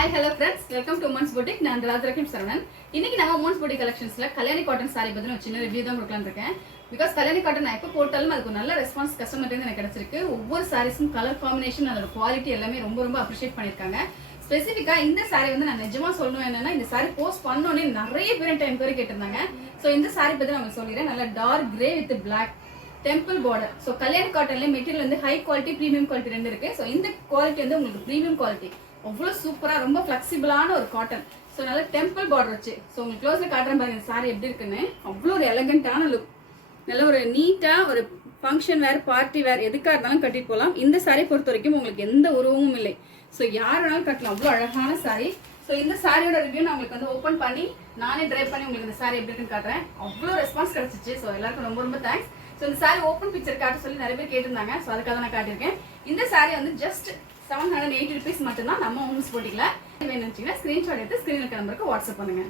Hi, hello friends. Welcome to Uman's Boutique. நான் ராஜலட்சுமி சரவணன். இன்னைக்கு நம்ம Uman's Boutique collectionsல கல்யாணி காட்டன் saree பத்தின ஒரு சின்ன ரிவ்யூ தான் கொடுக்கலாம்னு இருக்கேன். பிகாஸ் கல்யாணி காட்டன் நான் எப்போ போட்டாலும் அதுக்கு நல்ல ரெஸ்பான்ஸ் கஸ்டமர்ட்ட இருந்து எனக்கு கிடைச்சிருக்கு. ஒவ்வொரு சாரீஸும் கலர் காம்பினேஷன் அதோட குவாலிட்டி எல்லாமே ரொம்ப அப்ரிஷியேட் பண்ணிருக்காங்க. ஸ்பெசிஃபிக்கா இந்த saree வந்து நான் நிஜமா சொல்லணும் என்னன்னா இந்த saree போஸ்ட் பண்ணோனே நிறைய பேர் என்கொயரி கேட்டிருந்தாங்க. சோ இந்த saree பத்தி நான் சொல்லிறேன். நல்ல dark grey with black temple border. So Kalyani காட்டன்ல மெட்டீரியல் வந்து ஹை குவாலிட்டி பிரீமியம் குவாலிட்டி ரெண்டு இருக்கு. சோ இந்த குவாலிட்டி வந்து உங்களுக்கு பிரீமியம் குவாலிட்டி அவ்வளோ சூப்பரா ரொம்ப ஃபிளெக்சிபிளான ஒரு காட்டன். ஸோ நல்ல டெம்பிள் பார்டர் வச்சு ஸோ உங்களுக்கு க்ளோஸ்ல காட்டுறேன் பாருங்க சாரி எப்படி இருக்குன்னு. அவ்வளோ ஒரு எலகண்டான லுக், நல்ல ஒரு நீட்டா ஒரு ஃபங்க்ஷன் வேர் பார்ட்டி வேர் எதுக்காக இருந்தாலும் கட்டிட்டு போகலாம். இந்த சாரி பொறுத்த வரைக்கும் உங்களுக்கு எந்த உருவமும் இல்லை. ஸோ யாருனாலும் கட்டலாம், அவ்வளோ அழகான சாரி. ஸோ இந்த சாரியோட ரிவ்யூ நான் உங்களுக்கு வந்து ஓப்பன் பண்ணி நானே ட்ரைவ் பண்ணி உங்களுக்கு இந்த சாரி எப்படி இருக்குன்னு காட்டுறேன். அவ்வளோ ரெஸ்பான்ஸ் கிடைச்சிச்சு. ஸோ எல்லாருக்கும் ரொம்ப தேங்க்ஸ். ஸோ இந்த சாரி ஓப்பன் பிக்சர் காட்ட சொல்லி நிறைய பேர் கேட்டிருந்தாங்க. ஸோ அதுக்காக நான் காட்டியிருக்கேன். இந்த சாரி வந்து ஜஸ்ட் 780 rupees மட்டும்தான் நம்ம Uman's Boutiqueல. வேணும்னு ஸ்கிரீன்ஷாட் எடுத்து ஸ்கிரீன்ல நம்பருக்கு வாட்ஸ்அப் பண்ணுங்க.